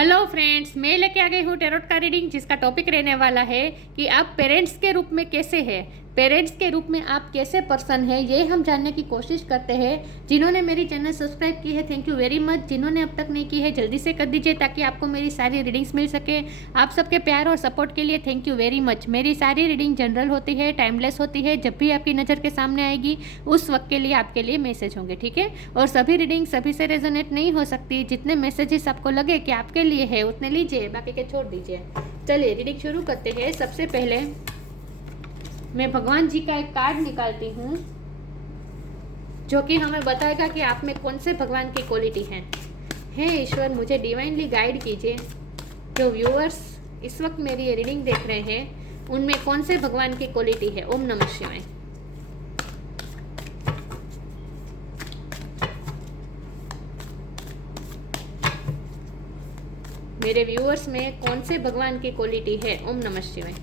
Hello friends, मैं लेके आ गई हूँ टैरोट का रीडिंग, जिसका टॉपिक रहने वाला है कि आप पेरेंट्स के रूप में कैसे हैं, पेरेंट्स के रूप में आप कैसे पर्सन है, ये हम जानने की कोशिश करते हैं। जिन्होंने मेरी चैनल सब्सक्राइब की है, थैंक यू वेरी मच। जिन्होंने अब तक नहीं की है, जल्दी से कर दीजिए ताकि आपको मेरी सारी रीडिंग्स मिल सके। आप सबके प्यार और सपोर्ट के लिए थैंक यू वेरी मच। मेरी सारी रीडिंग जनरल होती है, टाइमलेस होती है। जब भी आपकी नज़र के सामने आएगी उस वक्त के लिए आपके लिए मैसेज होंगे, ठीक है। और सभी रीडिंग सभी से रेजोनेट नहीं हो सकती। जितने मैसेजेस आपको लगे कि आपके लिए है उतने लीजिए, बाकी के छोड़ दीजिए। चलिए रीडिंग शुरू करते हैं। सबसे पहले मैं भगवान जी का एक कार्ड निकालती हूँ जो कि हमें बताएगा कि आप में कौन से भगवान की क्वालिटी है। हे ईश्वर, मुझे डिवाइनली गाइड कीजिए। जो व्यूअर्स इस वक्त मेरी ये रीडिंग देख रहे हैं उनमें कौन से भगवान की क्वालिटी है। ओम नमः शिवाय। मेरे व्यूअर्स में कौन से भगवान की क्वालिटी है। ओम नमः शिवाय।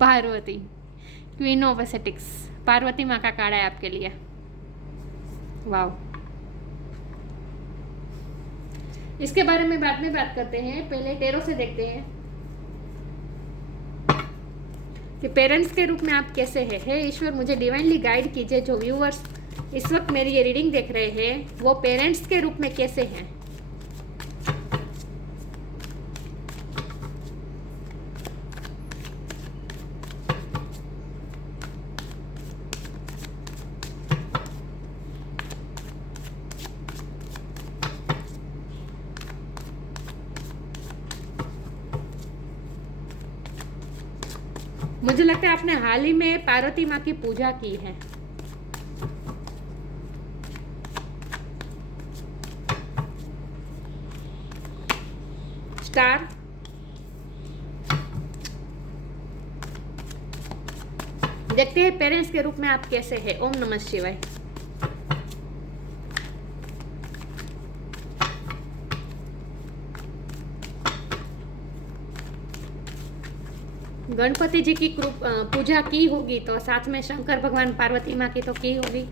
Parvati, queen of ascetics. Parvati माँ का कार्ड है आपके लिए। वाव, इसके बारे में बाद में बात करते हैं। पहले टेरो से देखते हैं कि पेरेंट्स के रूप में आप कैसे हैं। हे ईश्वर, मुझे डिवाइनली गाइड कीजिए। जो व्यूअर्स इस वक्त मेरी ये रीडिंग देख रहे हैं वो पेरेंट्स के रूप में कैसे हैं। मुझे लगता है आपने हाल ही में पार्वती माँ की पूजा की है। स्टार, देखते हैं पेरेंट्स के रूप में आप कैसे हैं। ओम नमः शिवाय। गणपति जी की पूजा की होगी तो साथ में शंकर भगवान पार्वती माँ की तो की होगी,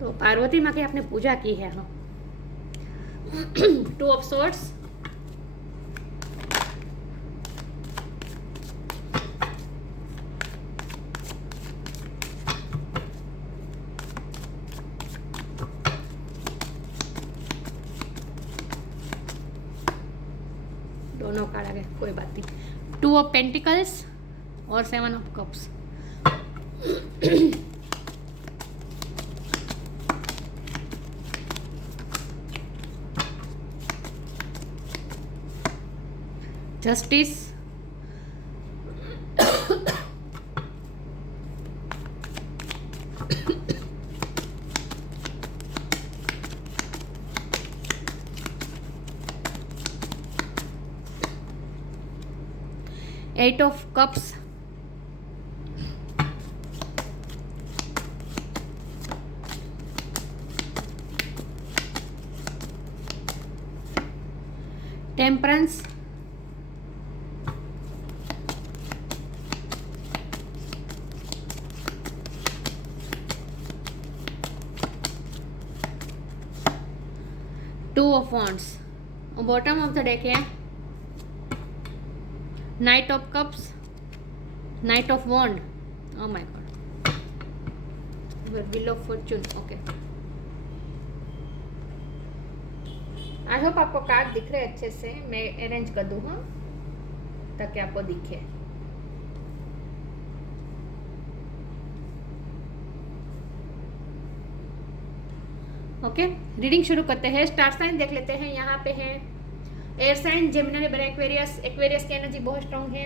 तो पार्वती माँ की आपने पूजा की है। हाँ, 2 ऑफ सोर्ड्स, दोनों कार्ड आ गए, कोई बात नहीं। 2 ऑफ पेंटिकल्स और 7 of cups. Justice, eight of cups, temperance, two of wands. Bottom of the deck है knight of cups, knight of wand. Oh my god, wheel of fortune. Okay, I hope आपको card दिख रहे अच्छे से। मैं arrange कर दूँ हाँ, ताकि आपको दिखे। ओके, रीडिंग शुरू करते हैं। स्टार साइन देख लेते हैं। यहाँ पे है air sign, Gemini, Libra, Aquarius. Aquarius की एनर्जी बहुत स्ट्रॉन्ग है।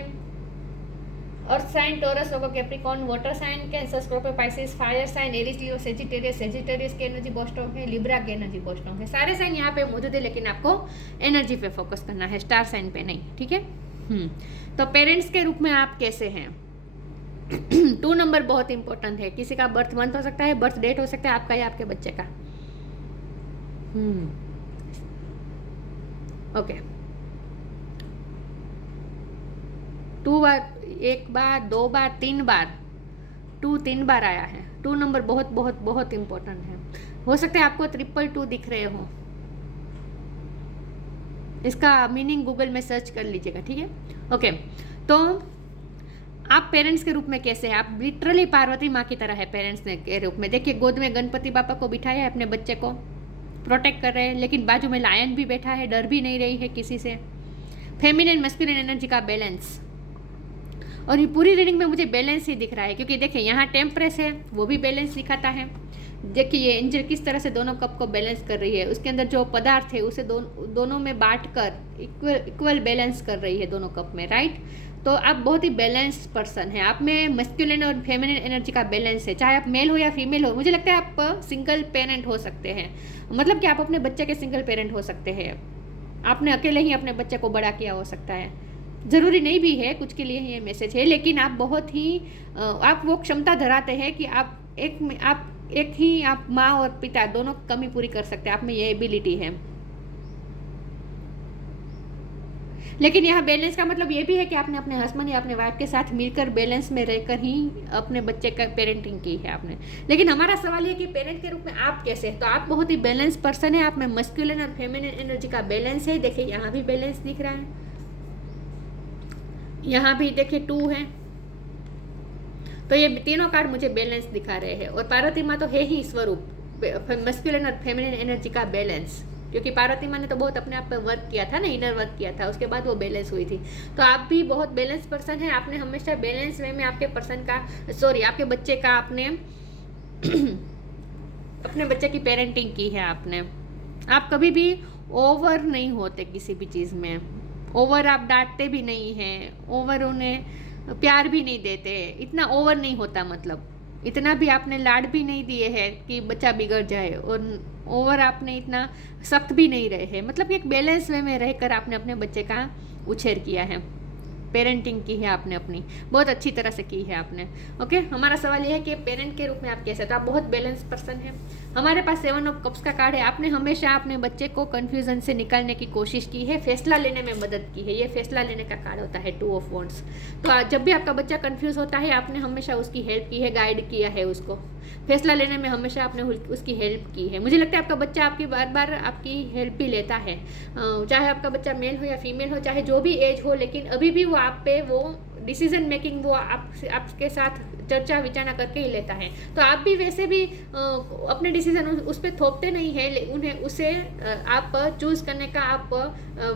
Earth sign, Taurus, Virgo, Capricorn. Water sign, Cancer, Scorpio, Pisces. Fire sign, Aries, Leo, Sagittarius. Sagittarius की एनर्जी बहुत स्ट्रॉन्ग है। लिब्रा की एनर्जी बहुत स्ट्रॉन्ग है। सारे साइन यहाँ पे मौजूद है, लेकिन आपको एनर्जी पे फोकस करना है, स्टार साइन पे नहीं, ठीक है। तो पेरेंट्स के रूप में आप कैसे हैं। 2 नंबर बहुत इंपॉर्टेंट है। किसी का बर्थ मंथ हो सकता है, बर्थ डेट हो सकता है आपका या आपके बच्चे का। ओके, 2 बार, 1 बार, 2 बार, 3 बार, 2 3 बार आया है। 2 नंबर बहुत बहुत बहुत इंपॉर्टेंट है। हो सकता है आपको 222 दिख रहे हो, इसका मीनिंग गूगल में सर्च कर लीजिएगा, ठीक है। ओके, तो आप पेरेंट्स के रूप में कैसे हैं? आप लिटरली पार्वती माँ की तरह है पेरेंट्स के रूप में। देखिए, गोद में गणपति बापा को बिठाया है, अपने बच्चे को प्रोटेक्ट कर रहे हैं, लेकिन बाजू में लायन भी बैठा है, डर भी नहीं रही है किसी से। फेमिनिन मस्कुलिन एनर्जी का बैलेंस, और ये पूरी रीडिंग में मुझे बैलेंस ही दिख रहा है, क्योंकि देखिए यहाँ टेम्परेस है, वो भी बैलेंस दिखाता है। देखिए ये एंजल किस तरह से दोनों कप को बैलेंस कर रही है, उसके अंदर जो पदार्थ है उसे दोनों में बांट कर इक्वल बैलेंस कर रही है दोनों कप में, राइट। तो आप बहुत ही बैलेंस्ड पर्सन है, आप में मस्कुलिन और फेमिनिन एनर्जी का बैलेंस है, चाहे आप मेल हो या फीमेल हो। मुझे लगता है आप सिंगल पेरेंट हो सकते हैं, मतलब कि आप अपने बच्चे के सिंगल पेरेंट हो सकते हैं। आपने अकेले ही अपने बच्चे को बड़ा किया हो सकता है, ज़रूरी नहीं भी है, कुछ के लिए ये मैसेज है, लेकिन आप बहुत ही आप वो क्षमता धराते हैं कि आप एक ही आप माँ और पिता दोनों कमी पूरी कर सकते हैं, आप में ये एबिलिटी है। लेकिन यहाँ बैलेंस का मतलब ये भी है कि आपने अपने हस्बैंड या अपने वाइफ के साथ मिलकर बैलेंस में रहकर ही अपने बच्चे का पेरेंटिंग की है आपने। लेकिन हमारा सवाल ये कि पेरेंट के रूप में आप कैसे हैं? तो आप बहुत ही बैलेंस पर्सन है, आप में मस्कुलिन और फेमिनिन एनर्जी का बैलेंस है। देखिए यहाँ भी बैलेंस दिख रहा है, यहाँ भी देखिए 2 है, तो ये तीनों कार्ड मुझे बैलेंस दिखा रहे हैं। और पार्वती माँ तो है ही स्वरूप मस्कुलिन और फेमिनिन एनर्जी का बैलेंस, क्योंकि पार्वती माँ ने तो बहुत अपने आप पे वर्क किया था ना, इनर वर्क किया था, उसके बाद वो बैलेंस हुई थी। तो आप भी बहुत बैलेंस पर्सन है, आपने हमेशा बैलेंस वे में आपके पर्सन का आपके बच्चे का आपने अपने बच्चे की पेरेंटिंग की है आपने। आप कभी भी ओवर नहीं होते किसी भी चीज़ में, ओवर आप डांटते भी नहीं हैं, ओवर उन्हें प्यार भी नहीं देते, इतना ओवर नहीं होता, मतलब इतना भी आपने लाड भी नहीं दिए हैं कि बच्चा बिगड़ जाए, और ओवर आपने इतना सख्त भी नहीं रहे हैं, मतलब एक बैलेंस वे में रहकर आपने अपने बच्चे का उछेर किया है, पेरेंटिंग की है आपने अपनी, बहुत अच्छी तरह से की है आपने। ओके, हमारा सवाल यह है कि पेरेंट के रूप में आप कैसे, तो आप बहुत बैलेंस पर्सन हैं। हमारे पास 7 ऑफ कप्स का कार्ड है, आपने हमेशा अपने बच्चे को कन्फ्यूजन से निकालने की कोशिश की है, फैसला लेने में मदद की है, ये फैसला लेने का कार्ड होता है 2 ऑफ वॉन्ड्स। तो जब भी आपका बच्चा कन्फ्यूज होता है, आपने हमेशा उसकी हेल्प की है, गाइड किया है उसको, फैसला लेने में हमेशा आपने उसकी हेल्प की है। मुझे लगता है आपका बच्चा आपकी बार बार आपकी हेल्प भी लेता है, चाहे आपका बच्चा मेल हो या फीमेल हो, चाहे जो भी एज हो, लेकिन अभी भी वो आप पे वो डिसीजन मेकिंग वो आपके साथ चर्चा विचारणा करके ही लेता है। तो आप भी वैसे भी अपने डिसीजन उस पर थोपते नहीं है, उन्हें उसे आप चूज करने का आप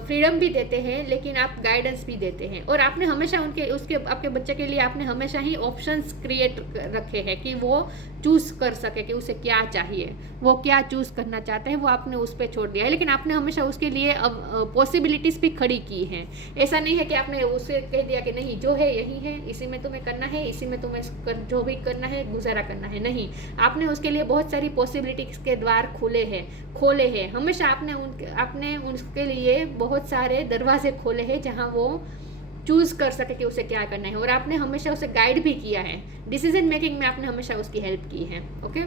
फ्रीडम भी देते हैं, लेकिन आप गाइडेंस भी देते हैं। और आपने हमेशा आपके बच्चे के लिए आपने हमेशा ही ऑप्शंस क्रिएट रखे हैं कि वो चूज कर सके कि उसे क्या चाहिए, वो क्या चूज करना चाहते हैं, वो आपने उस पर छोड़ दिया है, लेकिन आपने हमेशा उसके लिए पॉसिबिलिटीज भी खड़ी की हैं। ऐसा नहीं है कि आपने उसे कह दिया कि नहीं जो है यही है, इसी में तुम्हें करना है, इसी में तुम्हें जो भी करना है गुजारा करना है, नहीं, आपने उसके लिए बहुत सारी पॉसिबिलिटीज के द्वार खोले हैं। हमेशा आपने उसके लिए बहुत सारे दरवाजे खोले हैं जहां वो चूज कर सके कि उसे क्या करना है, और आपने हमेशा उसे गाइड भी किया है, डिसीजन मेकिंग में आपने हमेशा उसकी हेल्प की है। ओके,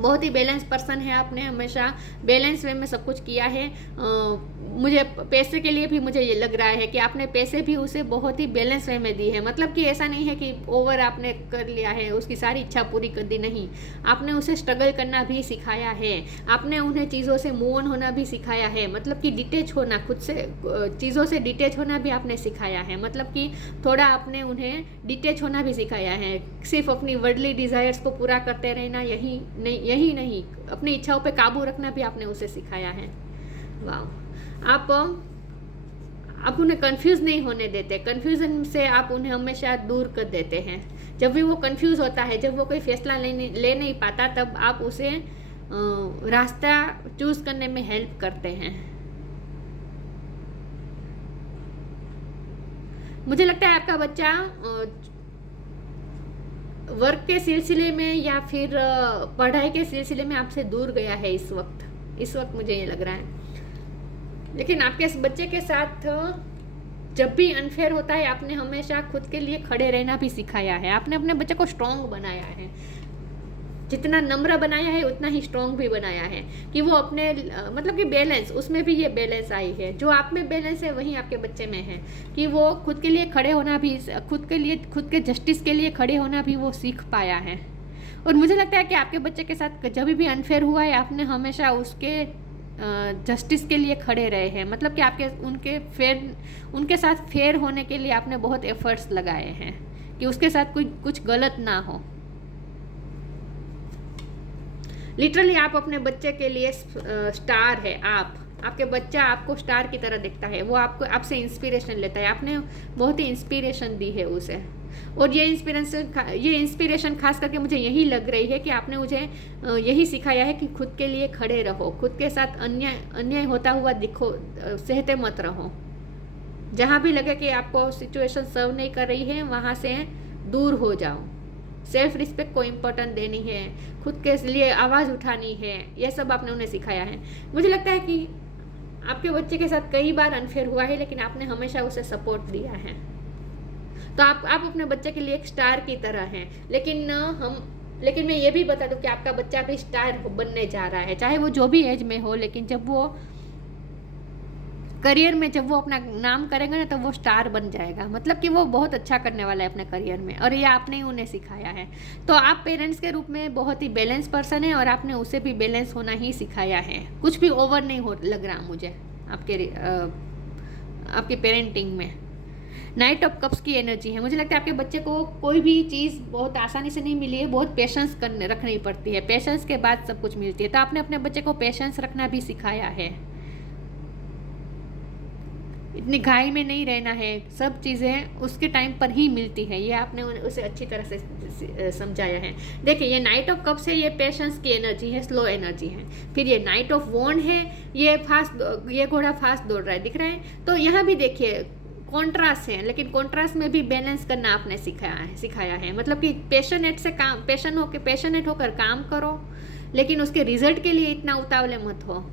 बहुत ही बैलेंस पर्सन है, आपने हमेशा बैलेंस वे में सब कुछ किया है। मुझे पैसे के लिए भी मुझे ये लग रहा है कि आपने पैसे भी उसे बहुत ही बैलेंस वे में दी है, मतलब कि ऐसा नहीं है कि ओवर आपने कर लिया है, उसकी सारी इच्छा पूरी कर दी, नहीं, आपने उसे स्ट्रगल करना भी सिखाया है, आपने उन्हें चीज़ों से मूव ऑन होना भी सिखाया है, मतलब कि डिटेच होना, खुद से चीज़ों से डिटेच होना भी आपने सिखाया है, मतलब कि थोड़ा आपने उन्हें डिटेच होना भी सिखाया है। सिर्फ अपनी वर्ल्डली डिज़ायर्स को पूरा करते रहना यही नहीं, अपनी इच्छाओं पे काबू रखना भी आपने उसे सिखाया है। वाह, आप उन्हें कंफ्यूज नहीं होने देते, कंफ्यूजन से आप उन्हें हमेशा दूर कर देते हैं। जब भी वो कंफ्यूज होता है, जब वो कोई फैसला ले नहीं पाता, तब आप उसे रास्ता चूज करने में हेल्प करते हैं। मुझे लगता है आपका बच्चा वर्क के सिलसिले में या फिर पढ़ाई के सिलसिले में आपसे दूर गया है इस वक्त मुझे ये लग रहा है, लेकिन आपके इस बच्चे के साथ जब भी अनफेयर होता है आपने हमेशा खुद के लिए खड़े रहना भी सिखाया है, आपने अपने बच्चे को स्ट्रांग बनाया है, जितना नम्र बनाया है उतना ही स्ट्रांग भी बनाया है कि वो अपने मतलब कि बैलेंस, उसमें भी ये बैलेंस आई है, जो आप में बैलेंस है वही आपके बच्चे में है कि वो खुद के लिए खड़े होना भी, खुद के जस्टिस के लिए खड़े होना भी वो सीख पाया है। और मुझे लगता है कि आपके बच्चे के साथ जब भी अनफेयर हुआ है आपने हमेशा उसके जस्टिस के लिए खड़े रहे हैं, मतलब कि आपके उनके साथ फेयर होने के लिए आपने बहुत एफर्ट्स लगाए हैं कि उसके साथ कुछ गलत ना हो। लिटरली आप अपने बच्चे के लिए स्टार है। आपके बच्चा आपको स्टार की तरह देखता है, वो आपसे इंस्पिरेशन लेता है, आपने बहुत ही इंस्पिरेशन दी है उसे। और ये इंस्पिरेशन खास करके मुझे यही लग रही है कि आपने मुझे यही सिखाया है कि खुद के लिए खड़े रहो, खुद के साथ अन्याय होता हुआ दिखो, सहते मत रहो। जहाँ भी लगे कि आपको सिचुएशन सर्व नहीं कर रही है वहाँ से दूर हो जाओ। सेल्फ रिस्पेक्ट को इम्पोर्टेंट देनी है, खुद के लिए आवाज़ उठानी है, ये सब आपने उन्हें सिखाया है। मुझे लगता है कि आपके बच्चे के साथ कई बार अनफेयर हुआ है लेकिन आपने हमेशा उसे सपोर्ट दिया है। तो आप अपने बच्चे के लिए एक स्टार की तरह हैं। लेकिन मैं ये भी बता दूं कि आपका बच्चा भी स्टार बनने जा रहा है, चाहे वो जो भी एज में हो, लेकिन जब वो करियर में जब वो अपना नाम करेगा ना तो वो स्टार बन जाएगा, मतलब कि वो बहुत अच्छा करने वाला है अपने करियर में, और ये आपने ही उन्हें सिखाया है। तो आप पेरेंट्स के रूप में बहुत ही बैलेंस पर्सन है और आपने उसे भी बैलेंस होना ही सिखाया है। कुछ भी ओवर नहीं लग रहा मुझे आपकी पेरेंटिंग में। नाइट ऑफ कप्स की एनर्जी है। मुझे लगता है आपके बच्चे को कोई भी चीज़ बहुत आसानी से नहीं मिली है, बहुत पेशेंस रखनी पड़ती है, पेशेंस के बाद सब कुछ मिलती है। तो आपने अपने बच्चे को पेशेंस रखना भी सिखाया है, इतनी घाई में नहीं रहना है, सब चीज़ें उसके टाइम पर ही मिलती है, ये आपने उसे अच्छी तरह से समझाया है। देखिए ये नाइट ऑफ कप्स है, ये पेशेंस की एनर्जी है, स्लो एनर्जी है। फिर ये नाइट ऑफ वॉन्ड है, ये घोड़ा फास्ट दौड़ रहा है, दिख रहा है। तो यहाँ भी देखिए कॉन्ट्रास्ट है, लेकिन कॉन्ट्रास्ट में भी बैलेंस करना आपने सिखाया है। मतलब कि पैशनेट होकर काम करो, लेकिन उसके रिजल्ट के लिए इतना उतावले मत हो,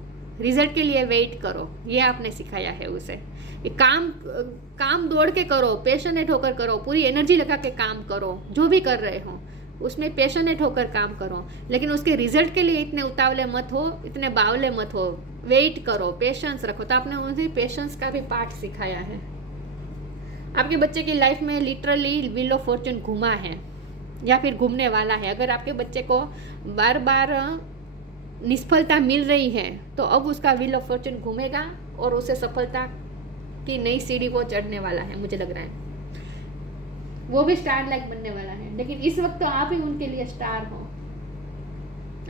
रिजल्ट के लिए वेट करो, ये आपने सिखाया है उसे। काम दौड़ के करो, पैशनेट होकर करो, पूरी एनर्जी लगा के काम करो, जो भी कर रहे हो उसमें पैशनेट होकर काम करो, लेकिन उसके रिजल्ट के लिए इतने उतावले मत हो, इतने बावले मत हो, वेट करो, पेशेंस रखो। तो आपने उन्हें पेशेंस का भी पार्ट सिखाया है। आपके बच्चे की लाइफ में लिटरली व्हील ऑफ फॉर्चून घुमा है या फिर घूमने वाला है। अगर आपके बच्चे को बार बार निष्फलता मिल रही है तो अब उसका व्हील ऑफ फॉर्चून घूमेगा और उसे सफलता की नई सीढ़ी वो चढ़ने वाला है। मुझे लग रहा है वो भी स्टार लाइक बनने वाला है, लेकिन इस वक्त तो आप ही उनके लिए स्टार हो,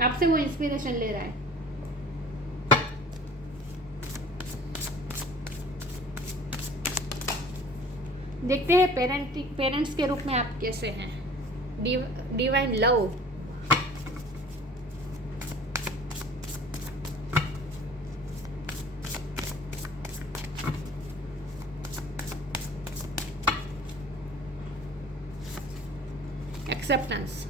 आपसे वो इंस्पिरेशन ले रहा है। देखते हैं पेरेंट्स के रूप में आप कैसे हैं। Divine love, acceptance,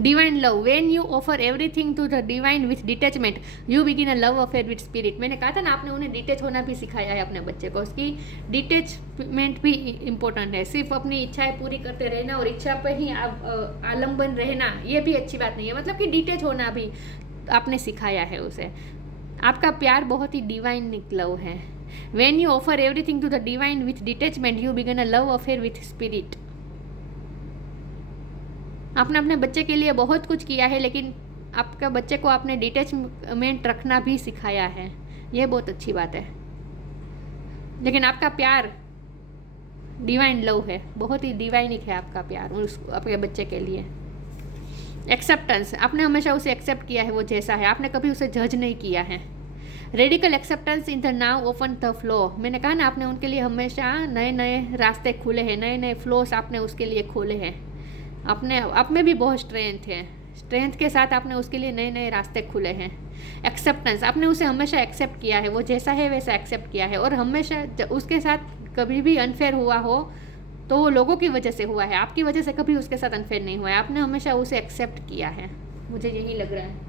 divine love. When you offer everything to the divine with detachment you begin a love affair with spirit. मैंने कहा था ना, आपने उन्हें डिटेच होना भी सिखाया है अपने बच्चे को, उसकी डिटेचमेंट भी इम्पोर्टेंट है। सिर्फ अपनी इच्छाएं पूरी करते रहना और इच्छा पर ही आलम्बन रहना ये भी अच्छी बात नहीं है, मतलब कि डिटेच होना भी आपने सिखाया है उसे। आपका प्यार बहुत ही डिवाइन लव है। When you offer everything to the divine with detachment you begin a love affair with spirit. आपने अपने बच्चे के लिए बहुत कुछ किया है, लेकिन आपका बच्चे को आपने डिटैचमेंट रखना भी सिखाया है, ये बहुत अच्छी बात है। लेकिन आपका प्यार डिवाइन लव है, बहुत ही डिवाइनिक है आपका प्यार आपके बच्चे के लिए। एक्सेप्टेंस, आपने हमेशा उसे एक्सेप्ट किया है वो जैसा है, आपने कभी उसे जज नहीं किया है। Radical acceptance in the now open the flow. मैंने कहा ना, आपने उनके लिए हमेशा नए नए रास्ते खुले हैं, नए नए फ्लोस आपने उसके लिए खोले हैं। अपने आप में भी बहुत स्ट्रेंथ है, स्ट्रेंथ के साथ आपने उसके लिए नए नए रास्ते खुले हैं। एक्सेप्टेंस, आपने उसे हमेशा एक्सेप्ट किया है, वो जैसा है वैसा एक्सेप्ट किया है। और हमेशा उसके साथ कभी भी अनफेयर हुआ हो तो वो लोगों की वजह से हुआ है, आपकी वजह से कभी उसके साथ अनफेयर नहीं हुआ है। आपने हमेशा उसे एक्सेप्ट किया है, मुझे यही लग रहा है।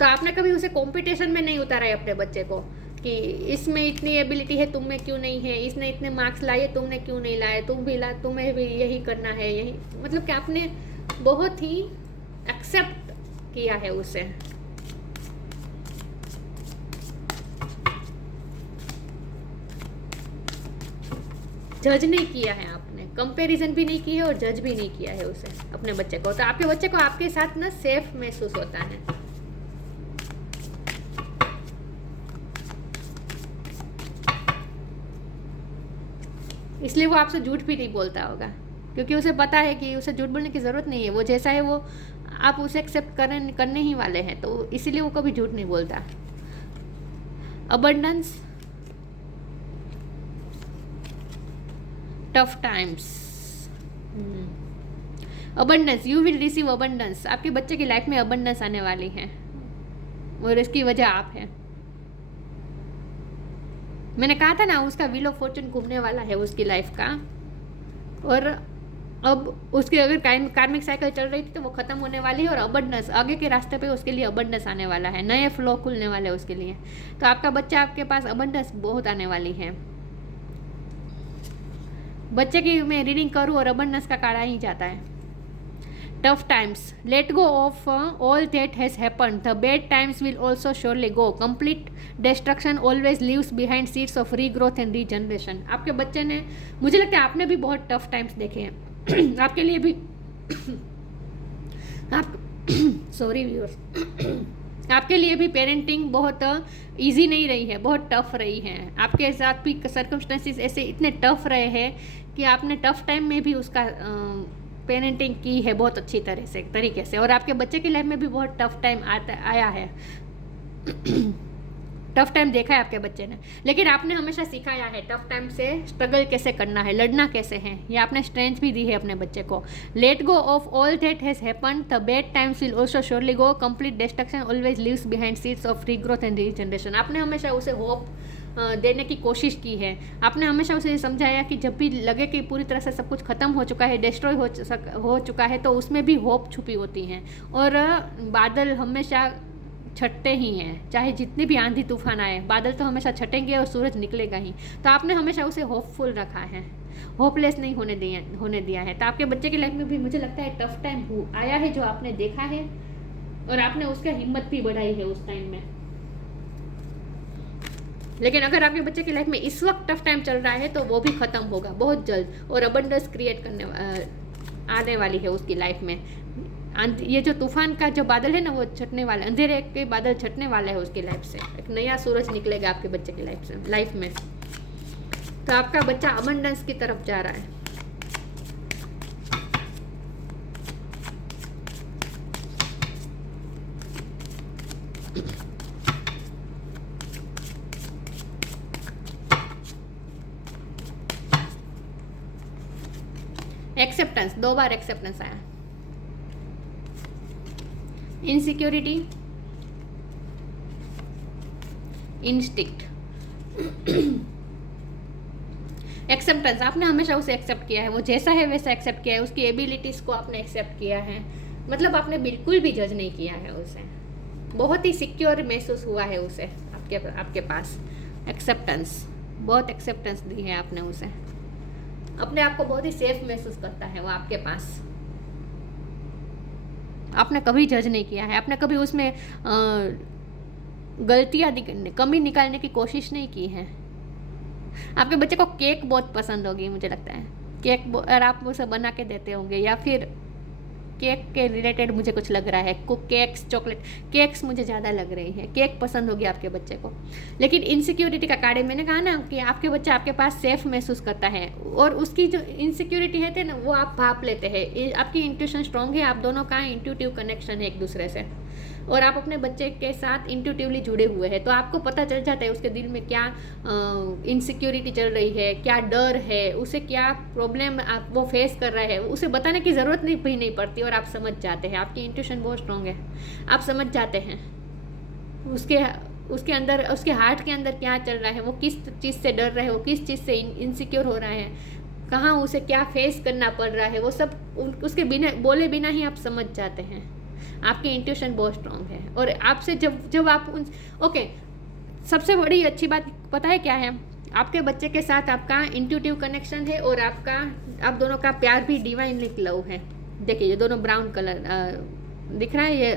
तो आपने कभी उसे कंपटीशन में नहीं उतारा है अपने बच्चे को कि इसमें इतनी एबिलिटी है, तुम में क्यों नहीं है, इसने इतने मार्क्स लाए, तुमने क्यों नहीं लाए, तुम भी ला, तुम्हें भी यही करना है, यही, मतलब कि आपने बहुत ही एक्सेप्ट किया है उसे। जज नहीं किया है आपने, कंपैरिजन भी नहीं की है और जज भी नहीं किया है उसे, अपने बच्चे को। तो आपके बच्चे को आपके साथ ना सेफ महसूस होता है। इसलिए वो आपसे झूठ भी नहीं बोलता होगा, क्योंकि उसे पता है कि उसे झूठ बोलने की ज़रूरत नहीं है। वो जैसा है वो आप उसे एक्सेप्ट करने ही वाले हैं, तो इसीलिए वो कभी झूठ नहीं बोलता। Abundance, tough times, abundance, you will receive abundance. आपके बच्चे की लाइफ में अबंडेंस आने वाली है और इसकी वजह आप हैं। मैंने कहा था ना, उसका व्हील ऑफ फॉर्चून घूमने वाला है उसकी लाइफ का, और अब उसकी अगर कार्मिक साइकिल चल रही थी तो वो खत्म होने वाली है, और अबंडेंस आगे के रास्ते पे उसके लिए अबंडेंस आने वाला है, नए फ्लो खुलने वाले हैं उसके लिए। तो आपका बच्चा, आपके पास अबंडेंस बहुत आने वाली है। बच्चे की मैं रीडिंग करूँ और अबंडेंस का कार्ड आ ही जाता है। Tough times, let go of all that has happened, the bad times will also surely go, complete destruction always leaves behind seeds of regrowth and regeneration. आपके बच्चे ने, मुझे लगता है आपने भी बहुत टफ टाइम्स देखे हैं। आपके लिए भी आप सॉरी व्यूअर्स, आपके लिए भी पेरेंटिंग बहुत इजी नहीं रही है, बहुत टफ रही है। आपके साथ भी सर्कमस्टेंसेस ऐसे इतने टफ रहे हैं कि आपने टफ टाइम में भी उसका पेरेंटिंग की है बहुत अच्छी तरीके से, और आपके बच्चे की लाइफ में भी बहुत टफ टाइम आया है। टफ टाइम देखा है आपके बच्चे ने, लेकिन आपने हमेशा सिखाया है टफ टाइम से स्ट्रगल कैसे करना है, लड़ना कैसे है। ये आपने स्ट्रेंथ भी दी है अपने बच्चे को। Let go of all that has happened, the bad times will also surely go, complete destruction always leaves behind seeds of regrowth and regeneration. आपने हमेशा उसे होप देने की कोशिश की है। आपने हमेशा उसे समझाया कि जब भी लगे कि पूरी तरह से सब कुछ खत्म हो चुका है, डिस्ट्रॉय हो चुका है, तो उसमें भी होप छुपी होती हैं, और बादल हमेशा छटते ही हैं। चाहे जितनी भी आंधी तूफान आए, बादल तो हमेशा छटेंगे और सूरज निकलेगा ही। तो आपने हमेशा उसे होपफुल रखा है, होपलेस नहीं होने दिया है। तो आपके बच्चे की लाइफ में भी मुझे लगता है टफ टाइम आया है जो आपने देखा है, और आपने उसका हिम्मत भी बढ़ाई है उस टाइम में। लेकिन अगर आपके बच्चे की लाइफ में इस वक्त टफ टाइम चल रहा है तो वो भी खत्म होगा बहुत जल्द, और अबंडेंस क्रिएट आने वाली है उसकी लाइफ में। ये जो तूफान का जो बादल है ना, वो छटने वाला, अंधेरे के बादल छटने वाला है उसकी लाइफ से। एक नया सूरज निकलेगा आपके बच्चे की लाइफ में। तो आपका बच्चा अबंडेंस की तरफ जा रहा है। एक्सेप्टेंस, 2 बार एक्सेप्टेंस आया। Insecurity, instinct, acceptance. आपने हमेशा उसे एक्सेप्ट किया है, वो जैसा है वैसा एक्सेप्ट किया है, उसकी एबिलिटीज़ को आपने एक्सेप्ट किया है। मतलब आपने बिल्कुल भी जज नहीं किया है उसे, बहुत ही सिक्योर महसूस हुआ है उसे आपके पास। एक्सेप्टेंस, बहुत एक्सेप्टेंस दी है आपने उसे, अपने आप को बहुत ही सेफ महसूस करता है वो आपके पास। आपने कभी जज नहीं किया है, आपने कभी उसमें गलतियां कमी निकालने की कोशिश नहीं की है। आपके बच्चे को केक बहुत पसंद होगी मुझे लगता है, केक और आप उसे बना के देते होंगे, या फिर केक के रिलेटेड मुझे कुछ लग रहा है। केक्स, चॉकलेट केक्स मुझे ज़्यादा लग रही है, केक पसंद होगी आपके बच्चे को। लेकिन इनसिक्योरिटी का कार्ड है, मैंने कहा ना कि आपके बच्चा आपके पास सेफ महसूस करता है, और उसकी जो इनसिक्योरिटी है ना वो आप भाप लेते हैं। आपकी इंट्यूशन स्ट्रॉन्ग है, आप दोनों का इंट्यूटिव कनेक्शन है एक दूसरे से, और आप अपने बच्चे के साथ इंट्यूटिवली जुड़े हुए हैं। तो आपको पता चल जाता है उसके दिल में क्या इनसिक्योरिटी चल रही है, क्या डर है, उसे क्या प्रॉब्लम वो फेस कर रहा है, उसे बताने की ज़रूरत भी नहीं पड़ती, और आप समझ जाते हैं। आपकी इंट्यूशन बहुत स्ट्रॉन्ग है, आप समझ जाते हैं उसके अंदर, उसके हार्ट के अंदर क्या चल रहा है, वो किस चीज़ से डर रहा है, वो किस चीज़ से इनसिक्योर हो रहा है, कहाँ उसे क्या फेस करना पड़ रहा है, वो सब उसके बिना बोले बिना ही आप समझ जाते हैं। आपकी इंट्यूशन बहुत स्ट्रांग है। और आपसे जब जब आप उन ओके, सबसे बड़ी अच्छी बात पता है क्या है, आपके बच्चे के साथ आपका इंट्यूटिव कनेक्शन है और आप दोनों का प्यार भी डिवाइन लव है। देखिए ये दोनों ब्राउन कलर दिख रहा है, ये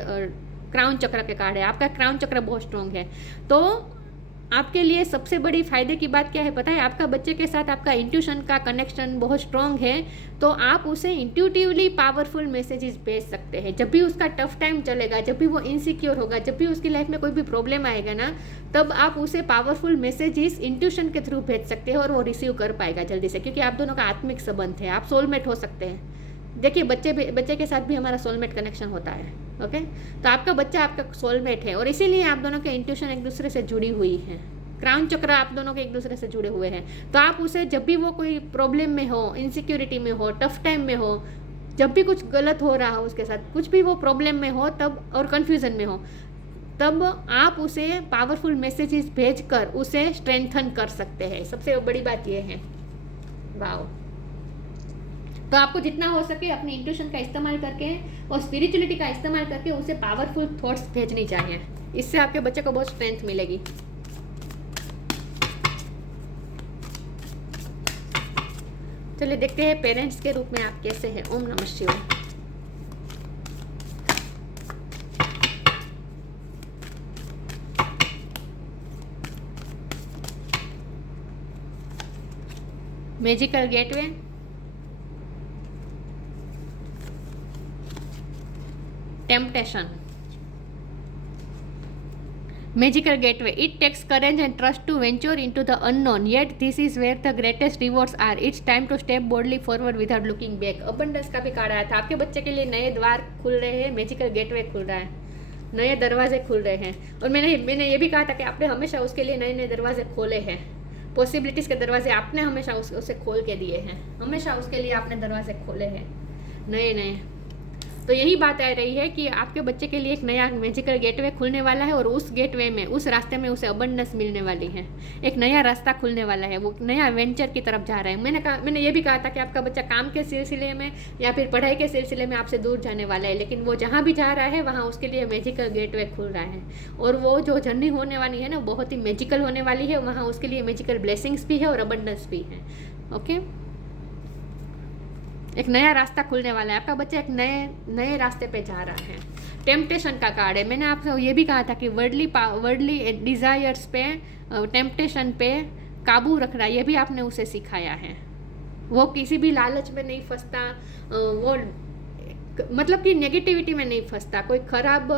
क्राउन चक्र के कार्ड है, आपका क्राउन चक्र बहुत स्ट्रांग है। तो आपके लिए सबसे बड़ी फायदे की बात क्या है पता है, आपका बच्चे के साथ आपका इंट्यूशन का कनेक्शन बहुत स्ट्रांग है, तो आप उसे इंट्यूटिवली पावरफुल मैसेजेस भेज सकते हैं। जब भी उसका टफ टाइम चलेगा, जब भी वो इनसिक्योर होगा, जब भी उसकी लाइफ में कोई भी प्रॉब्लम आएगा ना, तब आप उसे पावरफुल मैसेजेस इंट्यूशन के थ्रू भेज सकते हैं और वो रिसीव कर पाएगा जल्दी से, क्योंकि आप दोनों का आत्मिक संबंध है, आप सोलमेट हो सकते हैं। देखिए बच्चे के साथ भी हमारा सोलमेट कनेक्शन होता है। ओके, तो आपका बच्चा आपका सोलमेट है और इसीलिए आप दोनों के इंट्यूशन एक दूसरे से जुड़ी हुई है। क्राउन चक्र आप दोनों के एक दूसरे से जुड़े हुए हैं। तो आप उसे जब भी वो कोई प्रॉब्लम में हो, इनसिक्योरिटी में हो, टफ टाइम में हो, जब भी कुछ गलत हो रहा हो उसके साथ, कुछ भी वो प्रॉब्लम में हो तब, और कन्फ्यूज़न में हो, तब आप उसे पावरफुल मैसेजेस भेजकर उसे स्ट्रेंथन कर सकते हैं। सबसे बड़ी बात ये है। वाओ। तो आपको जितना हो सके अपनी इंट्यूशन का इस्तेमाल करके और स्पिरिचुअलिटी का इस्तेमाल करके उसे पावरफुल थॉट्स भेजनी चाहिए। इससे आपके बच्चे को बहुत स्ट्रेंथ मिलेगी। चलिए देखते हैं पेरेंट्स के रूप में आप कैसे हैं। ओम नमः शिवाय। Magical gateway, temptation. Magical gateway. It takes courage and trust to venture into the unknown, yet this is where the greatest rewards are. It's time to step boldly forward without looking back. Abundance का भी card आया था। आपके बच्चे के लिए नए द्वार खुल रहे हैं, मैजिकल गेटवे खुल रहा है, नए दरवाजे खुल रहे हैं। और मैंने ये भी कहा था कि आपने हमेशा उसके लिए नए नए दरवाजे खोले हैं। पॉसिबिलिटीज़ के दरवाजे आपने हमेशा उसे खोल के दिए हैं, हमेशा उसके लिए आपने दरवाजे खोले हैं नए नए। तो यही बात आ रही है कि आपके बच्चे के लिए एक नया मैजिकल गेटवे खुलने वाला है और उस गेटवे में, उस रास्ते में उसे अबंडेंस मिलने वाली है। एक नया रास्ता खुलने वाला है, वो नया वेंचर की तरफ जा रहा है। मैंने ये भी कहा था कि आपका बच्चा काम के सिलसिले में या फिर पढ़ाई के सिलसिले में आपसे दूर जाने वाला है, लेकिन वो जहाँ भी जा रहा है वहाँ उसके लिए मैजिकल गेटवे खुल रहा है। और वो जो जर्नी होने वाली है ना, बहुत ही मैजिकल होने वाली है। वहाँ उसके लिए मैजिकल ब्लेसिंग्स भी है और अबंडेंस भी है। ओके, एक नया रास्ता खुलने वाला है। आपका बच्चा एक नए रास्ते पे जा रहा है। टेम्पटेशन का कार्ड है। मैंने आपसे ये भी कहा था कि वर्डली डिज़ायर्स पे, टेम्पटेशन पे काबू रखना, ये भी आपने उसे सिखाया है। वो किसी भी लालच में नहीं फंसता, वो मतलब कि नेगेटिविटी में नहीं फंसता, कोई खराब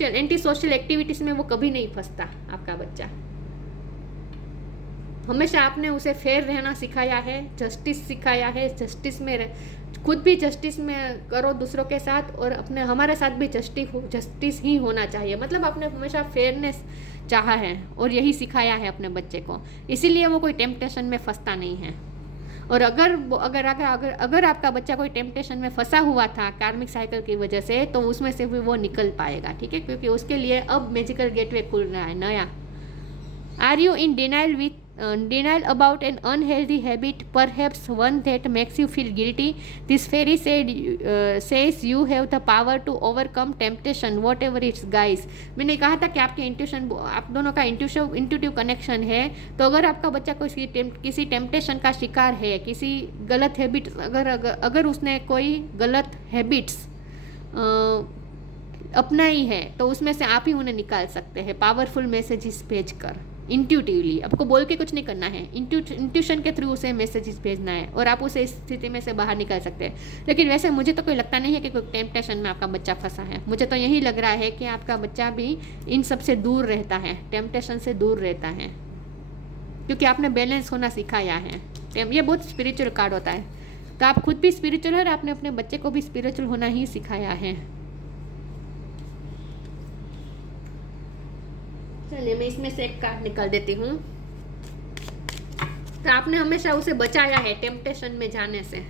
एंटी सोशल एक्टिविटीज़ में वो कभी नहीं फंसता। आपका बच्चा हमेशा आपने उसे फेयर रहना सिखाया है, जस्टिस सिखाया है। जस्टिस में खुद भी जस्टिस में करो दूसरों के साथ, और अपने हमारे साथ भी जस्टिस ही होना चाहिए। मतलब आपने हमेशा फेयरनेस चाहा है और यही सिखाया है अपने बच्चे को। इसीलिए वो कोई टेम्पटेशन में फंसता नहीं है। और अगर आपका बच्चा कोई टेम्पटेशन में फंसा हुआ था कार्मिक साइकिल की वजह से, तो उसमें से भी वो निकल पाएगा। ठीक है, क्योंकि उसके लिए अब मैजिकल गेटवे खुल रहा है नया। Are you in denial about an unhealthy habit, perhaps one that makes you feel guilty? This fairy says you have the power to overcome temptation, whatever it's, guys. मैंने कहा था कि आपके इंट्यूशन, आप दोनों का इंट्यूटिव कनेक्शन है। तो अगर आपका बच्चा किसी टेम्पटेशन का शिकार है, किसी गलत हैबिट, अगर उसने कोई गलत हैबिट्स अपनाई है, तो उसमें से आप ही उन्हें निकाल सकते हैं पावरफुल मैसेजेस भेजकर, इंट्यूटिवली। आपको बोल के कुछ नहीं करना है, इंट्यूशन के थ्रू उसे मैसेजेस भेजना है और आप उसे इस स्थिति में से बाहर निकाल सकते हैं। लेकिन वैसे मुझे तो कोई लगता नहीं है कि कोई टेम्पटेशन में आपका बच्चा फंसा है। मुझे तो यही लग रहा है कि आपका बच्चा भी इन सब से दूर रहता है, टेम्पटेशन से दूर रहता है, क्योंकि आपने बैलेंस होना सिखाया है। ये बहुत स्पिरिचुअल कार्ड होता है। तो आप खुद भी स्पिरिचुअल है और आपने अपने बच्चे को भी स्पिरिचुअल होना ही सिखाया है। चलिए मैं इसमें से एक कार्ड निकाल देती हूँ। तो आपने हमेशा उसे बचाया है टेम्पटेशन में जाने से,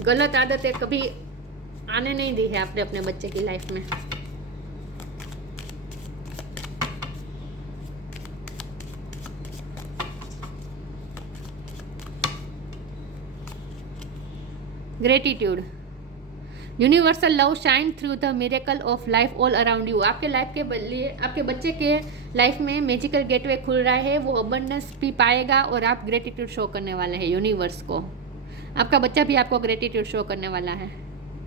गलत आदतें कभी आने नहीं दी है आपने अपने बच्चे की लाइफ में। Gratitude. Universal love shine through the miracle of life all around you. आपके लाइफ के लिए, आपके बच्चे के लाइफ में मैजिकल गेटवे खुल रहा है, वो अबंडेंस भी पाएगा और आप ग्रेटिट्यूड शो करने वाले हैं यूनिवर्स को। आपका बच्चा भी आपको ग्रेटिट्यूड शो करने वाला है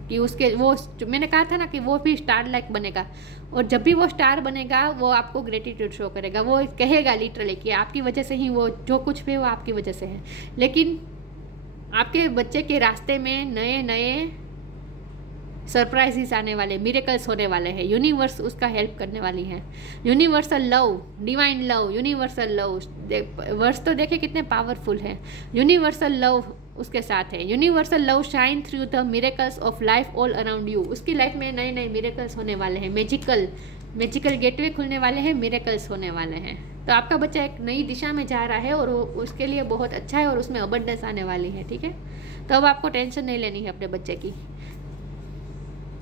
कि उसके वो, मैंने कहा था ना कि वो भी स्टार लाइक बनेगा, और जब भी वो स्टार बनेगा वो आपको ग्रेटिट्यूड शो करेगा। वो कहेगा लिटरली कि आपकी वजह से ही वो जो कुछ भी वो आपकी वजह से है। लेकिन आपके बच्चे के रास्ते में नए नए सरप्राइजेस आने वाले, मिरेकल्स होने वाले हैं। यूनिवर्स उसका हेल्प करने वाली है। Universal love, divine love, universal love, words तो देखे कितने पावरफुल है। यूनिवर्सल लव उसके साथ है। Universal love shine through the miracles of life all around you. उसकी लाइफ में नए नए मिरेकल्स होने वाले हैं, मैजिकल गेटवे खुलने वाले हैं, मिरेकल्स होने वाले हैं। तो आपका बच्चा एक नई दिशा में जा रहा है और उसके लिए बहुत अच्छा है और उसमें अबंडेंस आने वाली है, ठीक है। तो अब आपको टेंशन नहीं लेनी है अपने बच्चे की।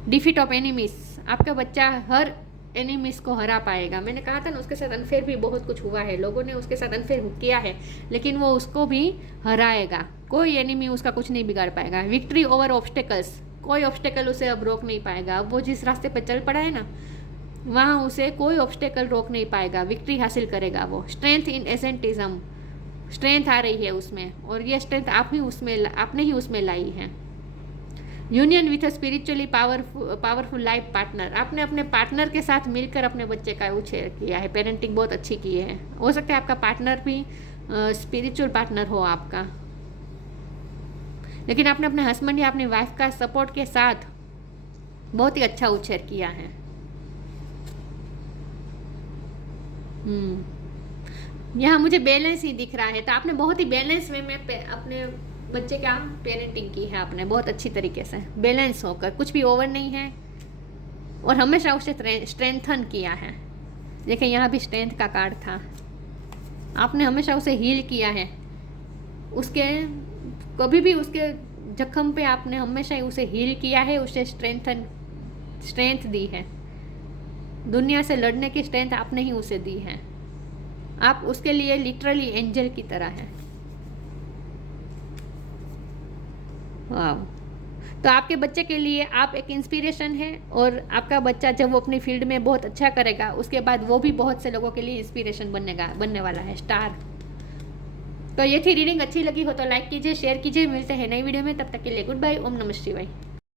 डिफीट ऑफ एनिमीज, आपका बच्चा हर एनिमीज को हरा पाएगा। मैंने कहा था ना उसके साथ अनफेयर भी बहुत कुछ हुआ है, लोगों ने उसके साथ अनफेयर किया है, लेकिन वो उसको भी हराएगा। कोई एनिमी उसका कुछ नहीं बिगाड़ पाएगा। विक्ट्री ओवर ऑब्स्टेकल्स, कोई ऑब्स्टेकल उसे अब रोक नहीं पाएगा। अब वो जिस रास्ते पर चल पड़ा है ना, वहाँ उसे कोई ऑब्स्टेकल रोक नहीं पाएगा। विक्ट्री हासिल करेगा वो। स्ट्रेंथ इन एसेंटिज्म, स्ट्रेंथ आ रही है उसमें, और ये स्ट्रेंथ आपने ही उसमें लाई है। Union with a spiritually powerful life partner, आपने अपने पार्टनर के साथ मिलकर अपने बच्चे का उछेर किया है, पेरेंटिंग बहुत अच्छी की है। हो सकता है आपका पार्टनर भी स्पिरिचुअल पार्टनर हो आपका, लेकिन आपने अपने हस्बैंड या अपनी वाइफ का सपोर्ट के साथ बहुत ही अच्छा उछेर किया है। यहाँ मुझे बैलेंस ही दिख रहा है, तो आपने बहुत ही बैलेंस वे में अपने बच्चे का पेरेंटिंग की है आपने, बहुत अच्छी तरीके से बैलेंस होकर, कुछ भी ओवर नहीं है, और हमेशा उसे स्ट्रेंथन किया है। देखिए यहाँ भी स्ट्रेंथ का कार्ड था। आपने हमेशा उसे हील किया है, उसके कभी भी उसके जख्म पे आपने हमेशा उसे हील किया है, उसे स्ट्रेंथ दी है। दुनिया से लड़ने की स्ट्रेंथ आपने ही उसे दी है। आप उसके लिए लिटरली एंजल की तरह हैं। वाह। तो आपके बच्चे के लिए आप एक इंस्पिरेशन है, और आपका बच्चा जब वो अपनी फील्ड में बहुत अच्छा करेगा उसके बाद वो भी बहुत से लोगों के लिए इंस्पिरेशन बनने वाला है, स्टार। तो ये थी रीडिंग। अच्छी लगी हो तो लाइक कीजिए, शेयर कीजिए। मिलते हैं नई वीडियो में, तब तक के लिए गुड बाय। ओम नमः शिवाय।